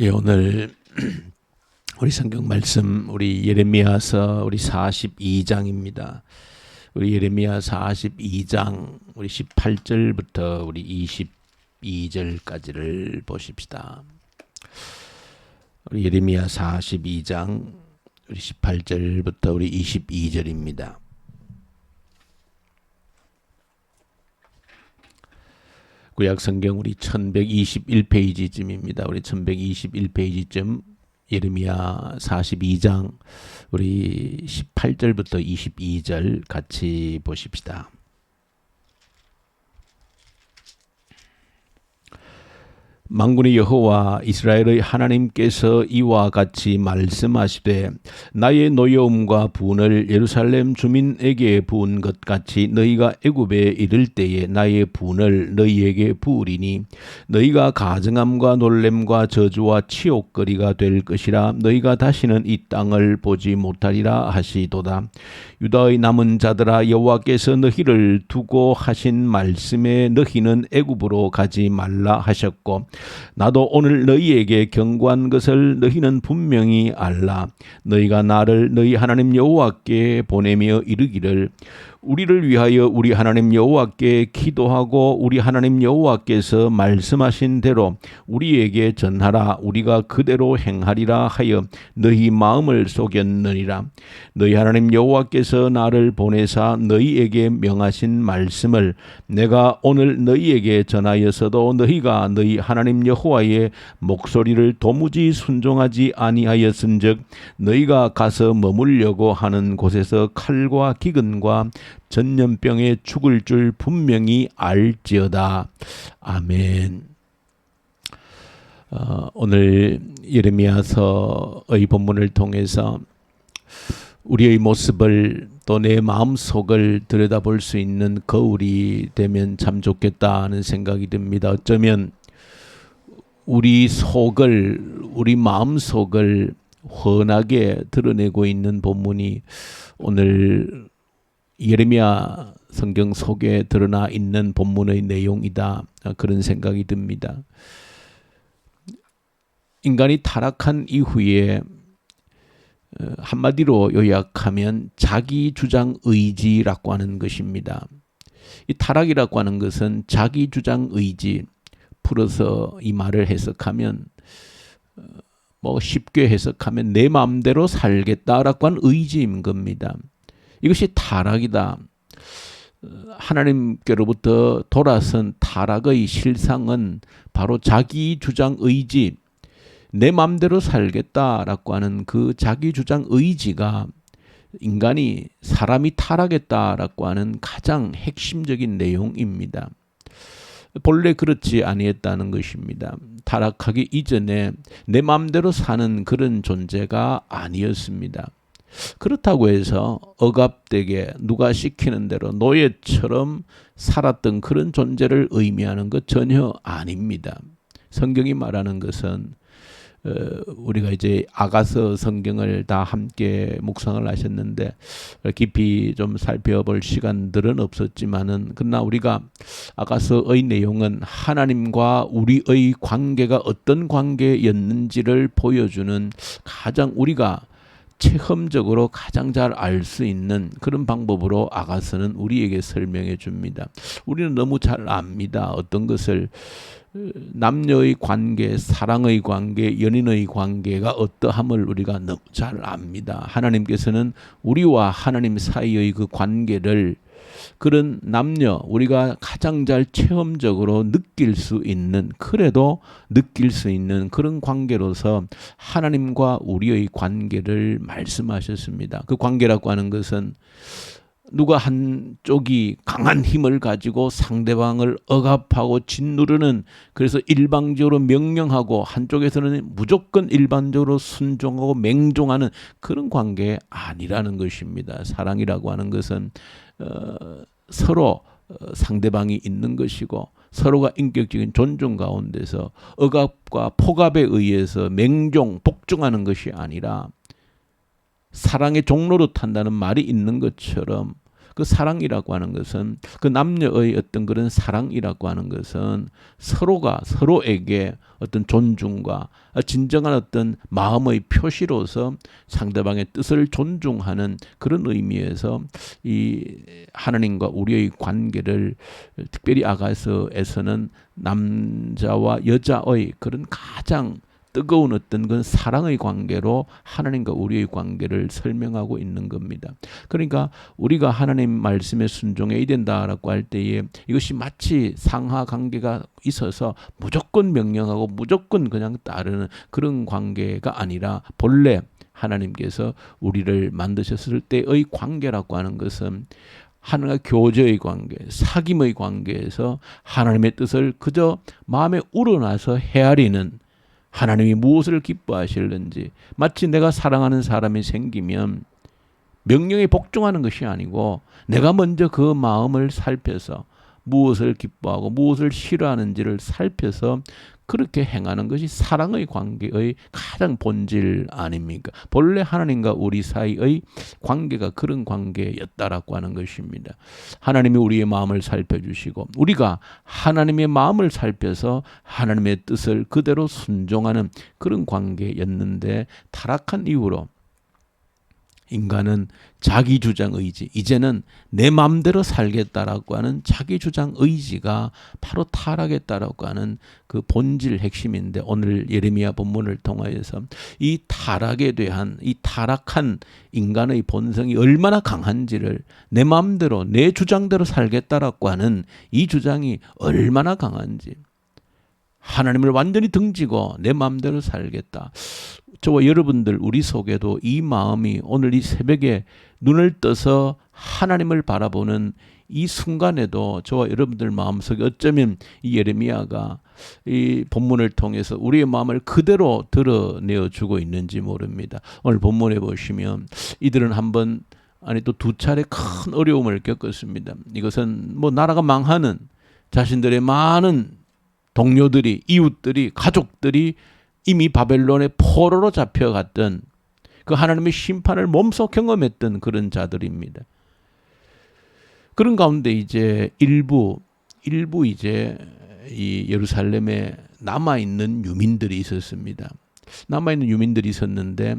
예, 오늘 우리 성경 말씀 우리 예레미야서 우리 42장입니다. 우리 예레미야 42장 우리 18절부터 우리 22절까지를 보십시다. 우리 예레미야 42장 우리 18절부터 우리 22절입니다. 구약 성경 우리 1121페이지쯤입니다. 우리 1121페이지쯤 예레미야 42장 우리 18절부터 22절 같이 보십시다. 만군의 여호와 이스라엘의 하나님께서 이와 같이 말씀하시되 나의 노여움과 분을 예루살렘 주민에게 부은 것 같이 너희가 애굽에 이를 때에 나의 분을 너희에게 부으리니 너희가 가증함과 놀램과 저주와 치욕거리가 될 것이라 너희가 다시는 이 땅을 보지 못하리라 하시도다. 유다의 남은 자들아 여호와께서 너희를 두고 하신 말씀에 너희는 애굽으로 가지 말라 하셨고 나도 오늘 너희에게 경고한 것을 너희는 분명히 알라. 너희가 나를 너희 하나님 여호와께 보내며 이르기를 우리를 위하여 우리 하나님 여호와께 기도하고 우리 하나님 여호와께서 말씀하신 대로 우리에게 전하라. 우리가 그대로 행하리라 하여 너희 마음을 속였느니라. 너희 하나님 여호와께서 나를 보내사 너희에게 명하신 말씀을 내가 오늘 너희에게 전하였어도 너희가 너희 하나님 여호와의 목소리를 도무지 순종하지 아니하였은즉 너희가 가서 머물려고 하는 곳에서 칼과 기근과 전염병에 죽을 줄 분명히 알지어다. 아멘. 오늘 예레미야서의 본문을 통해서 우리의 모습을 또 내 마음속을 들여다볼 수 있는 거울이 되면 참 좋겠다 하는 생각이 듭니다. 어쩌면 우리 속을, 우리 마음속을 훤하게 드러내고 있는 본문이 오늘 예레미야 성경 속에 드러나 있는 본문의 내용이다. 그런 생각이 듭니다. 인간이 타락한 이후에 한마디로 요약하면 자기 주장 의지라고 하는 것입니다. 이 타락이라고 하는 것은 자기 주장 의지, 풀어서 이 말을 해석하면 쉽게 해석하면 내 마음대로 살겠다라고 하는 의지인 겁니다. 이것이 타락이다. 하나님께로부터 돌아선 타락의 실상은 바로 자기 주장 의지, 내 마음대로 살겠다라고 하는 그 자기 주장 의지가 인간이 사람이 타락했다라고 하는 가장 핵심적인 내용입니다. 본래 그렇지 아니했다는 것입니다. 타락하기 이전에 내 마음대로 사는 그런 존재가 아니었습니다. 그렇다고 해서 억압되게 누가 시키는 대로 노예처럼 살았던 그런 존재를 의미하는 것 전혀 아닙니다. 성경이 말하는 것은 우리가 이제 아가서 성경을 다 함께 묵상을 하셨는데 깊이 좀 살펴볼 시간들은 없었지만은 그러나 우리가 아가서의 내용은 하나님과 우리의 관계가 어떤 관계였는지를 보여주는 가장 우리가 체험적으로 가장 잘 알 수 있는 그런 방법으로 아가서는 우리에게 설명해 줍니다. 우리는 너무 잘 압니다. 어떤 것을 남녀의 관계, 사랑의 관계, 연인의 관계가 어떠함을 우리가 너무 잘 압니다. 하나님께서는 우리와 하나님 사이의 그 관계를 그런 남녀, 우리가 가장 잘 체험적으로 느낄 수 있는, 그래도 느낄 수 있는 그런 관계로서 하나님과 우리의 관계를 말씀하셨습니다. 그 관계라고 하는 것은 누가 한쪽이 강한 힘을 가지고 상대방을 억압하고 짓누르는, 그래서 일방적으로 명령하고 한쪽에서는 무조건 일반적으로 순종하고 맹종하는 그런 관계 아니라는 것입니다. 사랑이라고 하는 것은 서로 상대방이 있는 것이고 서로가 인격적인 존중 가운데서 억압과 폭압에 의해서 맹종, 복종하는 것이 아니라 사랑의 종로로 탄다는 말이 있는 것처럼 그 사랑이라고 하는 것은 그 남녀의 어떤 그런 사랑이라고 하는 것은 서로가 서로에게 어떤 존중과 진정한 어떤 마음의 표시로서 상대방의 뜻을 존중하는 그런 의미에서 이 하나님과 우리의 관계를 특별히 아가서에서는 남자와 여자의 그런 가장 뜨거운 어떤 그 사랑의 관계로 하나님과 우리의 관계를 설명하고 있는 겁니다. 그러니까 우리가 하나님 말씀에 순종해야 된다라고 할 때에 이것이 마치 상하 관계가 있어서 무조건 명령하고 무조건 그냥 따르는 그런 관계가 아니라 본래 하나님께서 우리를 만드셨을 때의 관계라고 하는 것은 하나님과 교제의 관계, 사귐의 관계에서 하나님의 뜻을 그저 마음에 우러나서 헤아리는 하나님이 무엇을 기뻐하실는지 마치 내가 사랑하는 사람이 생기면 명령에 복종하는 것이 아니고 내가 먼저 그 마음을 살펴서 무엇을 기뻐하고 무엇을 싫어하는지를 살펴서 그렇게 행하는 것이 사랑의 관계의 가장 본질 아닙니까? 본래 하나님과 우리 사이의 관계가 그런 관계였다라고 하는 것입니다. 하나님이 우리의 마음을 살펴주시고 우리가 하나님의 마음을 살펴서 하나님의 뜻을 그대로 순종하는 그런 관계였는데 타락한 이후로 인간은 자기 주장 의지, 이제는 내 마음대로 살겠다라고 하는 자기 주장 의지가 바로 타락했다라고 하는 그 본질 핵심인데 오늘 예레미야 본문을 통하여서 이 타락에 대한 이 타락한 인간의 본성이 얼마나 강한지를 내 마음대로 내 주장대로 살겠다라고 하는 이 주장이 얼마나 강한지 하나님을 완전히 등지고 내 마음대로 살겠다. 저와 여러분들 우리 속에도 이 마음이 오늘 이 새벽에 눈을 떠서 하나님을 바라보는 이 순간에도 저와 여러분들 마음속에 어쩌면 이 예레미야가 이 본문을 통해서 우리의 마음을 그대로 드러내어 주고 있는지 모릅니다. 오늘 본문에 보시면 이들은 한번 아니 또 두 차례 큰 어려움을 겪었습니다. 이것은 뭐 나라가 망하는 자신들의 많은 동료들이 이웃들이 가족들이 이미 바벨론의 포로로 잡혀갔던 그 하나님의 심판을 몸소 경험했던 그런 자들입니다. 그런 가운데 이제 일부 이제 이 예루살렘에 남아있는 유민들이 있었습니다. 남아있는 유민들이 있었는데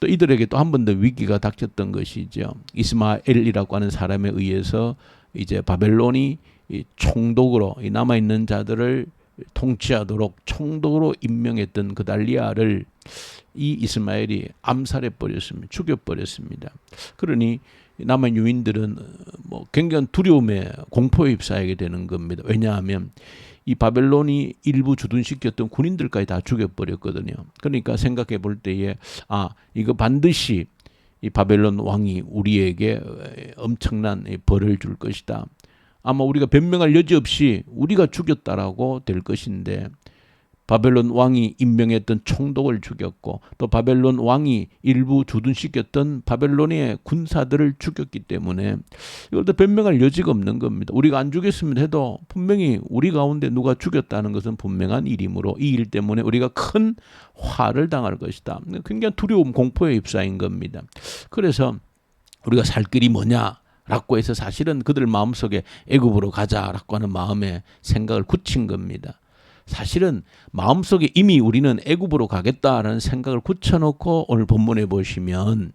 또 이들에게 또 한 번 더 위기가 닥쳤던 것이죠. 이스마엘이라고 하는 사람에 의해서 이제 바벨론이 이 총독으로 이 남아있는 자들을 통치하도록 총독으로 임명했던 그달리아를 이 이스마엘이 암살해 버렸습니다. 죽여 버렸습니다. 그러니 남은 유인들은 뭐 굉장한 두려움에 공포에 휩싸이게 되는 겁니다. 왜냐하면 이 바벨론이 일부 주둔시켰던 군인들까지 다 죽여버렸거든요. 그러니까 생각해 볼 때에 이거 반드시 이 바벨론 왕이 우리에게 엄청난 벌을 줄 것이다. 아마 우리가 변명할 여지 없이 우리가 죽였다라고 될 것인데 바벨론 왕이 임명했던 총독을 죽였고 또 바벨론 왕이 일부 주둔시켰던 바벨론의 군사들을 죽였기 때문에 이것도 변명할 여지가 없는 겁니다. 우리가 안 죽였으면 해도 분명히 우리 가운데 누가 죽였다는 것은 분명한 일이므로 이 일 때문에 우리가 큰 화를 당할 것이다. 굉장히 두려움, 공포에 휩싸인 겁니다. 그래서 우리가 살 길이 뭐냐? 라고 해서 사실은 그들 마음속에 애굽으로 가자라고 하는 마음의 생각을 굳힌 겁니다. 사실은 마음속에 이미 우리는 애굽으로 가겠다라는 생각을 굳혀놓고 오늘 본문에 보시면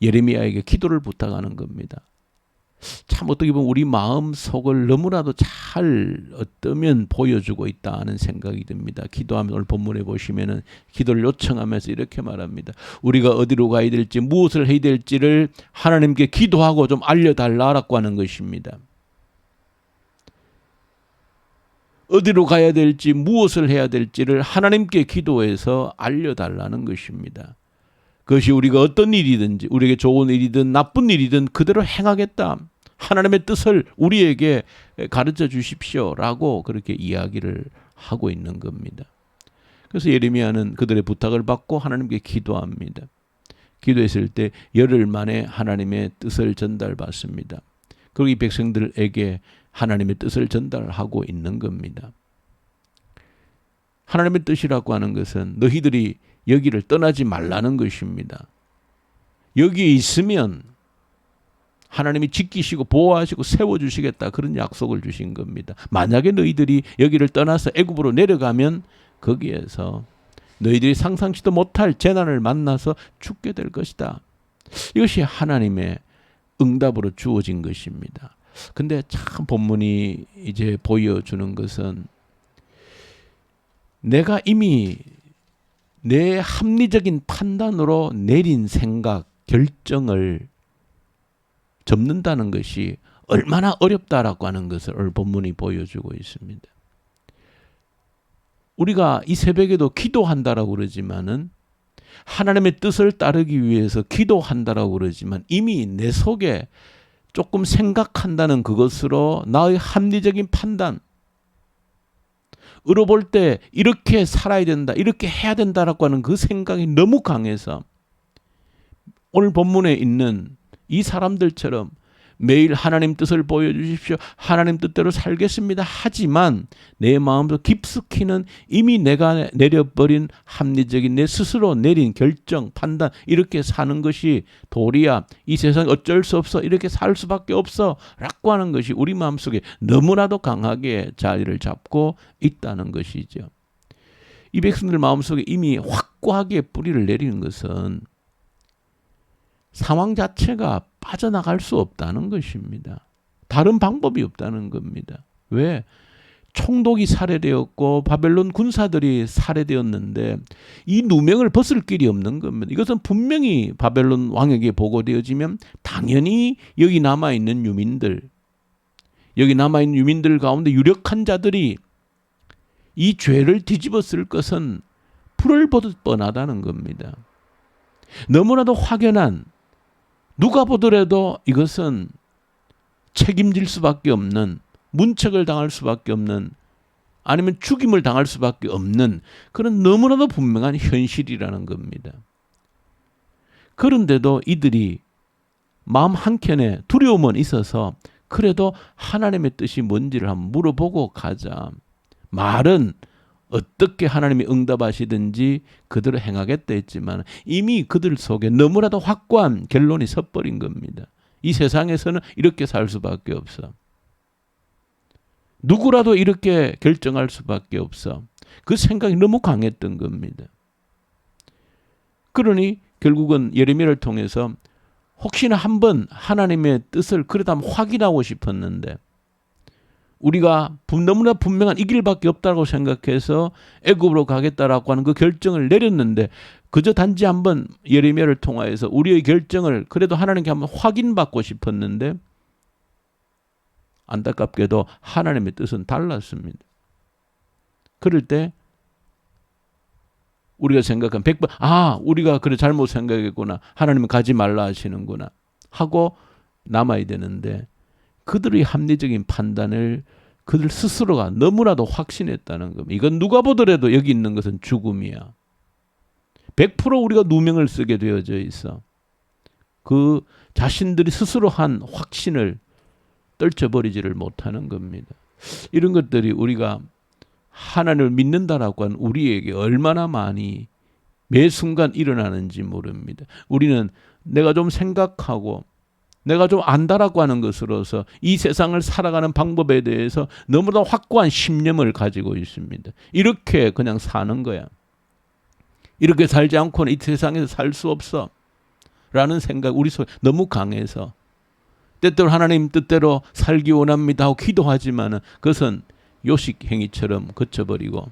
예레미야에게 기도를 부탁하는 겁니다. 참 어떻게 보면 우리 마음속을 너무나도 잘 어떠면 보여주고 있다는 생각이 듭니다. 기도하면 오늘 본문에 보시면은 기도를 요청하면서 이렇게 말합니다. 우리가 어디로 가야 될지 무엇을 해야 될지를 하나님께 기도하고 좀 알려달라라고 하는 것입니다. 어디로 가야 될지 무엇을 해야 될지를 하나님께 기도해서 알려달라는 것입니다. 그것이 우리가 어떤 일이든지 우리에게 좋은 일이든 나쁜 일이든 그대로 행하겠다. 하나님의 뜻을 우리에게 가르쳐 주십시오라고 그렇게 이야기를 하고 있는 겁니다. 그래서 예레미야는 그들의 부탁을 받고 하나님께 기도합니다. 기도했을 때 열흘 만에 하나님의 뜻을 전달받습니다. 그리고 이 백성들에게 하나님의 뜻을 전달하고 있는 겁니다. 하나님의 뜻이라고 하는 것은 너희들이 여기를 떠나지 말라는 것입니다. 여기에 있으면 하나님이 지키시고 보호하시고 세워주시겠다, 그런 약속을 주신 겁니다. 만약에 너희들이 여기를 떠나서 애굽으로 내려가면 거기에서 너희들이 상상치도 못할 재난을 만나서 죽게 될 것이다. 이것이 하나님의 응답으로 주어진 것입니다. 근데 참 본문이 이제 보여주는 것은 내가 이미 내 합리적인 판단으로 내린 생각, 결정을 접는다는 것이 얼마나 어렵다라고 하는 것을 오늘 본문이 보여주고 있습니다. 우리가 이 새벽에도 기도한다라고 그러지만은 하나님의 뜻을 따르기 위해서 기도한다라고 그러지만 이미 내 속에 조금 생각한다는 그것으로 나의 합리적인 판단, 으로 볼 때 이렇게 살아야 된다, 이렇게 해야 된다라고 하는 그 생각이 너무 강해서 오늘 본문에 있는 이 사람들처럼 매일 하나님 뜻을 보여주십시오, 하나님 뜻대로 살겠습니다 하지만 내 마음도 깊숙이는 이미 내가 내려버린 합리적인 내 스스로 내린 결정, 판단, 이렇게 사는 것이 도리야, 이 세상에 어쩔 수 없어, 이렇게 살 수밖에 없어 라고 하는 것이 우리 마음속에 너무나도 강하게 자리를 잡고 있다는 것이죠. 이 백성들 마음속에 이미 확고하게 뿌리를 내리는 것은 상황 자체가 빠져나갈 수 없다는 것입니다. 다른 방법이 없다는 겁니다. 왜? 총독이 살해되었고 바벨론 군사들이 살해되었는데 이 누명을 벗을 길이 없는 겁니다. 이것은 분명히 바벨론 왕에게 보고되어지면 당연히 여기 남아있는 유민들, 여기 남아있는 유민들 가운데 유력한 자들이 이 죄를 뒤집어 쓸 것은 풀을 보듯 뻔하다는 겁니다. 너무나도 확연한, 누가 보더라도 이것은 책임질 수밖에 없는, 문책을 당할 수밖에 없는, 아니면 죽임을 당할 수밖에 없는 그런 너무나도 분명한 현실이라는 겁니다. 그런데도 이들이 마음 한켠에 두려움은 있어서 그래도 하나님의 뜻이 뭔지를 한번 물어보고 가자. 말은 어떻게 하나님이 응답하시든지 그대로 행하겠다 했지만 이미 그들 속에 너무나도 확고한 결론이 섰버린 겁니다. 이 세상에서는 이렇게 살 수밖에 없어. 누구라도 이렇게 결정할 수밖에 없어. 그 생각이 너무 강했던 겁니다. 그러니 결국은 예레미야를 통해서 혹시나 한번 하나님의 뜻을 그래도 한번 확인하고 싶었는데 우리가 너무나 분명한 이 길밖에 없다고 생각해서 애굽으로 가겠다라고 하는 그 결정을 내렸는데 그저 단지 한번 예레미야를 통하여서 우리의 결정을 그래도 하나님께 한번 확인받고 싶었는데 안타깝게도 하나님의 뜻은 달랐습니다. 그럴 때 우리가 생각한 100번 우리가 그래 잘못 생각했구나, 하나님은 가지 말라 하시는구나 하고 남아야 되는데 그들의 합리적인 판단을 그들 스스로가 너무나도 확신했다는 겁니다. 이건 누가 보더라도 여기 있는 것은 죽음이야. 100% 우리가 누명을 쓰게 되어져 있어. 그 자신들이 스스로 한 확신을 떨쳐버리지를 못하는 겁니다. 이런 것들이 우리가 하나님을 믿는다라고 하는 우리에게 얼마나 많이 매 순간 일어나는지 모릅니다. 우리는 내가 좀 생각하고 내가 좀 안다라고 하는 것으로서 이 세상을 살아가는 방법에 대해서 너무나 확고한 신념을 가지고 있습니다. 이렇게 그냥 사는 거야. 이렇게 살지 않고는 이 세상에서 살 수 없어 라는 생각 우리 속에 너무 강해서 때때로 하나님 뜻대로 살기 원합니다 하고 기도하지만 그것은 요식 행위처럼 그쳐버리고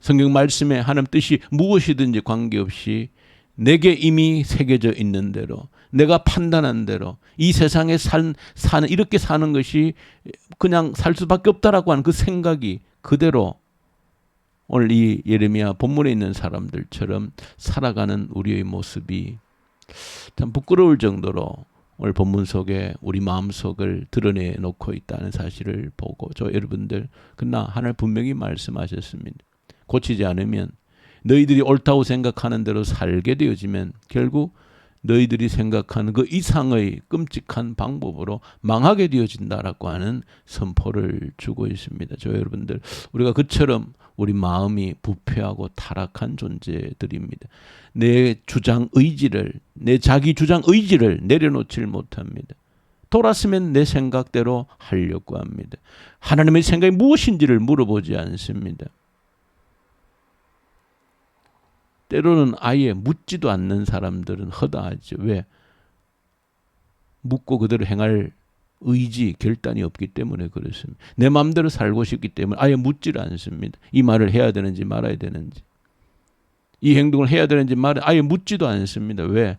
성경 말씀에 하나님 뜻이 무엇이든지 관계없이 내게 이미 새겨져 있는 대로 내가 판단한 대로 이 세상에 사는 이렇게 사는 것이 그냥 살 수밖에 없다라고 하는 그 생각이 그대로 오늘 이 예레미야 본문에 있는 사람들처럼 살아가는 우리의 모습이 참 부끄러울 정도로 오늘 본문 속에 우리 마음속을 드러내놓고 있다는 사실을 보고 여러분들 그러나 하나님 분명히 말씀하셨습니다. 고치지 않으면 너희들이 옳다고 생각하는 대로 살게 되어지면 결국 너희들이 생각하는 그 이상의 끔찍한 방법으로 망하게 되어진다라고 하는 선포를 주고 있습니다. 저 여러분들, 우리가 그처럼 우리 마음이 부패하고 타락한 존재들입니다. 내 주장 의지를, 내 자기 주장 의지를 내려놓질 못합니다. 돌았으면 내 생각대로 하려고 합니다. 하나님의 생각이 무엇인지를 물어보지 않습니다. 때로는 아예 묻지도 않는 사람들은 허다하죠. 왜? 묻고 그대로 행할 의지, 결단이 없기 때문에 그렇습니다. 내 마음대로 살고 싶기 때문에 아예 묻지를 않습니다. 이 말을 해야 되는지 말아야 되는지, 이 행동을 해야 되는지 아예 묻지도 않습니다. 왜?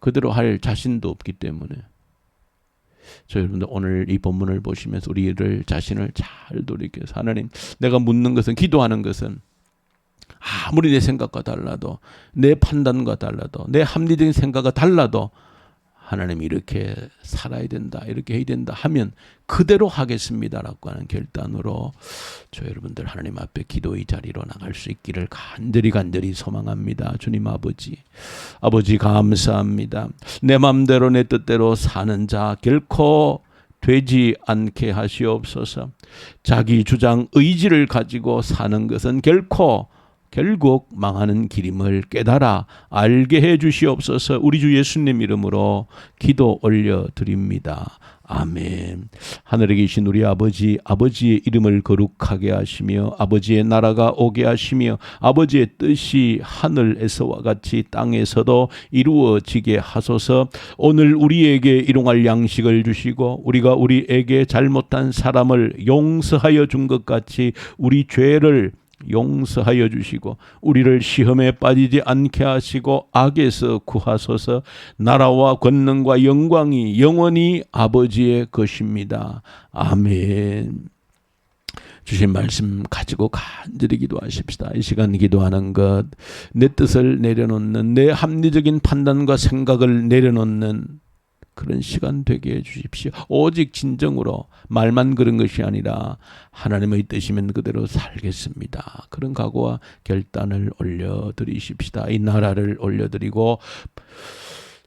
그대로 할 자신도 없기 때문에. 저 여러분들, 오늘 이 본문을 보시면서 우리를 자신을 잘 돌이켜서, 하나님, 내가 묻는 것은, 기도하는 것은 아무리 내 생각과 달라도, 내 판단과 달라도, 내 합리적인 생각과 달라도 하나님 이렇게 살아야 된다, 이렇게 해야 된다 하면 그대로 하겠습니다라고 하는 결단으로 저 여러분들 하나님 앞에 기도의 자리로 나갈 수 있기를 간절히 소망합니다. 주님 아버지 감사합니다. 내 맘대로 내 뜻대로 사는 자 결코 되지 않게 하시옵소서. 자기 주장 의지를 가지고 사는 것은 결국 망하는 길임을 깨달아 알게 해 주시옵소서. 우리 주 예수님 이름으로 기도 올려드립니다. 아멘. 하늘에 계신 우리 아버지의 이름을 거룩하게 하시며 아버지의 나라가 오게 하시며 아버지의 뜻이 하늘에서와 같이 땅에서도 이루어지게 하소서. 오늘 우리에게 일용할 양식을 주시고 우리가 우리에게 잘못한 사람을 용서하여 준 것 같이 우리 죄를 용서하여 주시고 우리를 시험에 빠지지 않게 하시고 악에서 구하소서. 나라와 권능과 영광이 영원히 아버지의 것입니다. 아멘. 주신 말씀 가지고 간절히 기도하십시다. 이 시간 기도하는 것, 내 뜻을 내려놓는, 내 합리적인 판단과 생각을 내려놓는 그런 시간 되게 해주십시오. 오직 진정으로 말만 그런 것이 아니라 하나님의 뜻이면 그대로 살겠습니다. 그런 각오와 결단을 올려드리십시다. 이 나라를 올려드리고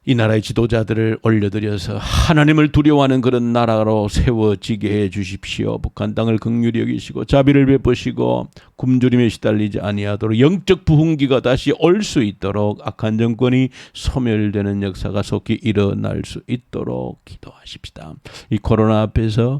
이 나라의 지도자들을 올려드려서 하나님을 두려워하는 그런 나라로 세워지게 해 주십시오. 북한 땅을 긍휼히 여기시고 자비를 베푸시고 굶주림에 시달리지 아니하도록 영적 부흥기가 다시 올 수 있도록 악한 정권이 소멸되는 역사가 속히 일어날 수 있도록 기도하십시다. 이 코로나 앞에서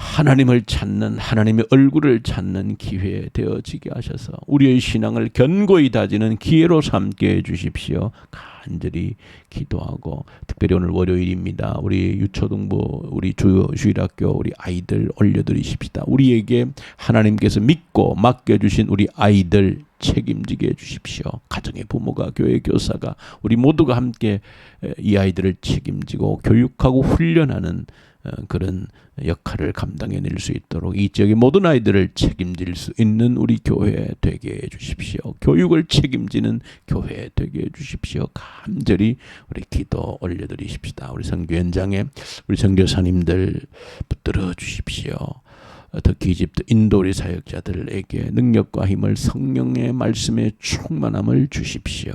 하나님을 찾는, 하나님의 얼굴을 찾는 기회 되어지게 하셔서 우리의 신앙을 견고히 다지는 기회로 삼게 해주십시오. 간절히 기도하고, 특별히 오늘 월요일입니다. 우리 유초등부, 우리 주일학교 우리 아이들 올려드리십시다. 우리에게 하나님께서 믿고 맡겨주신 우리 아이들 책임지게 해주십시오. 가정의 부모가, 교회 교사가, 우리 모두가 함께 이 아이들을 책임지고 교육하고 훈련하는 그런 역할을 감당해낼 수 있도록 이 지역의 모든 아이들을 책임질 수 있는 우리 교회 되게 해주십시오. 교육을 책임지는 교회 되게 해주십시오. 간절히 우리 기도 올려드리십시다. 우리 선교현장에 우리 선교사님들 붙들어 주십시오. 특히 이집트 인도 우리 사역자들에게 능력과 힘을, 성령의 말씀에 충만함을 주십시오.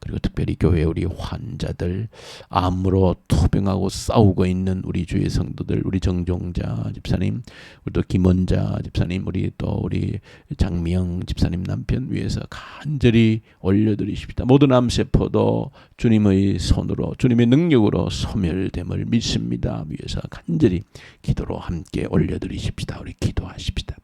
그리고 특별히 교회 우리 환자들, 암으로 토병하고 싸우고 있는 우리 주의 성도들, 우리 정종자 집사님, 우리 또 김원자 집사님, 우리 또 우리 장미영 집사님 남편 위해서 간절히 올려드리십시다. 모든 암세포도 주님의 손으로, 주님의 능력으로 소멸됨을 믿습니다. 위해서 간절히 기도로 함께 올려드리십시다. 우리 기도하십시다.